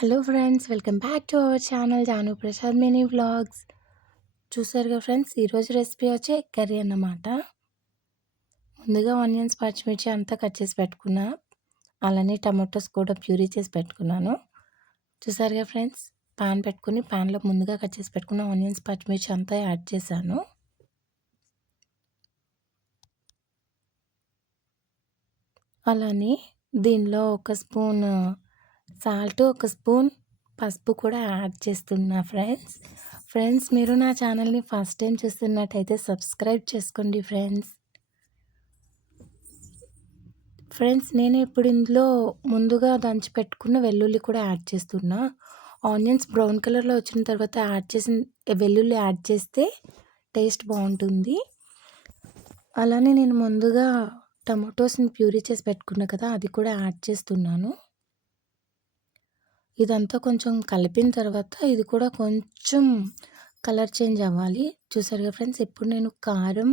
Hello friends, welcome back to our channel Janu Prasad mini vlogs. చూసారుగా friends, ఈరోజు recipe వచ్చి egg curry అన్నమాట. ముందుగా ఆనియన్స్, పచ్చిమిర్చి అంతా కట్ చేసి పెట్టుకున్నా. అలానే టమాటోస్ కూడా ప్యూరీ చేసి పెట్టుకున్నాను. చూసారుగా ఫ్రెండ్స్, పాన్ పెట్టుకుని పాన్లో ముందుగా కట్ చేసి పెట్టుకున్న ఆనియన్స్, పచ్చిమిర్చి అంతా యాడ్ చేశాను. అలానే దీనిలో ఒక స్పూన్ సాల్ట్, ఒక స్పూన్ పసుపు కూడా యాడ్ చేస్తున్నా ఫ్రెండ్స్ మీరు నా ఛానల్ని ఫస్ట్ టైం చూస్తున్నట్టయితే సబ్స్క్రైబ్ చేసుకోండి ఫ్రెండ్స్ నేను ఇప్పుడు ఇందులో ముందుగా దంచి పెట్టుకున్న వెల్లుల్లి కూడా యాడ్ చేస్తున్నా. ఆనియన్స్ బ్రౌన్ కలర్లో వచ్చిన తర్వాత వెల్లుల్లి యాడ్ చేస్తే టేస్ట్ బాగుంటుంది. అలానే నేను ముందుగా టమాటోస్ని ప్యూరీ చేసి పెట్టుకున్నా కదా, అది కూడా యాడ్ చేస్తున్నాను. ఇదంతా కొంచెం కలిపిన తర్వాత ఇది కూడా కొంచెం కలర్ చేంజ్ అవ్వాలి. చూసారుగా ఫ్రెండ్స్, ఇప్పుడు నేను కారం,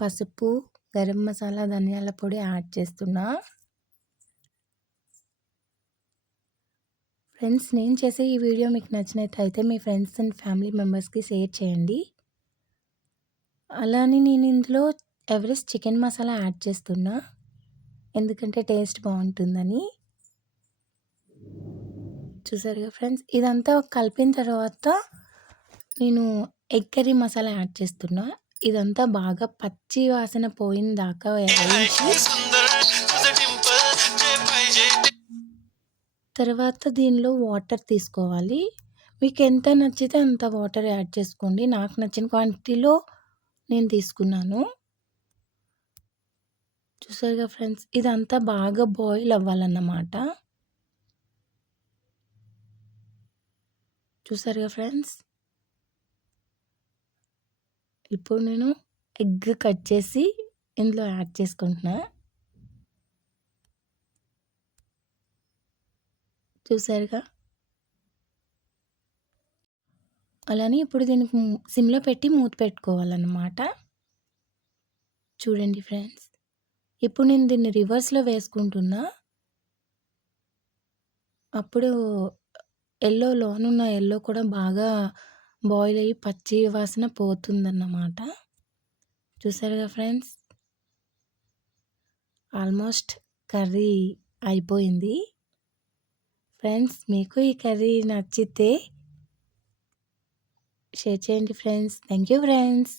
పసుపు, గరం మసాలా, ధనియాల పొడి యాడ్ చేస్తున్నా. ఫ్రెండ్స్, నేను చేసే ఈ వీడియో మీకు నచ్చినట్టయితే మీ ఫ్రెండ్స్ అండ్ ఫ్యామిలీ మెంబర్స్కి షేర్ చేయండి. అలానే నేను ఇందులో ఎవరెస్ట్ చికెన్ మసాలా యాడ్ చేస్తున్నా, ఎందుకంటే టేస్ట్ బాగుంటుందని. చూసారుగా ఫ్రెండ్స్, ఇదంతా కలిపిన తర్వాత నేను ఎగ్ కర్రీ మసాలా యాడ్ చేస్తున్నా. ఇదంతా బాగా పచ్చి వాసన పోయిన దాకా వేయించి తర్వాత దీనిలో వాటర్ తీసుకోవాలి. మీకు ఎంత నచ్చితే అంత వాటర్ యాడ్ చేసుకోండి. నాకు నచ్చిన క్వాంటిటీలో నేను తీసుకున్నాను. చూసారుగా ఫ్రెండ్స్, ఇదంతా బాగా బాయిల్ అవ్వాలన్నమాట. చూసారుగా ఫ్రెండ్స్, ఇప్పుడు నేను ఎగ్ కట్ చేసి ఇందులో యాడ్ చేసుకుంటున్నా. చూసారుగా, అలానే ఇప్పుడు దీనికి సిమ్లో పెట్టి మూత పెట్టుకోవాలన్నమాట. చూడండి ఫ్రెండ్స్, ఇప్పుడు నేను దీన్ని రివర్స్లో వేసుకుంటున్నా. అప్పుడు లోనున్న ఎల్లో కూడా బాగా బాయిల్ అయ్యి పచ్చి వాసన పోతుందన్నమాట. చూసారుగా ఫ్రెండ్స్, ఆల్మోస్ట్ కర్రీ అయిపోయింది. ఫ్రెండ్స్, మీకు ఈ కర్రీ నచ్చితే షేర్ చేయండి ఫ్రెండ్స్. Thank you friends.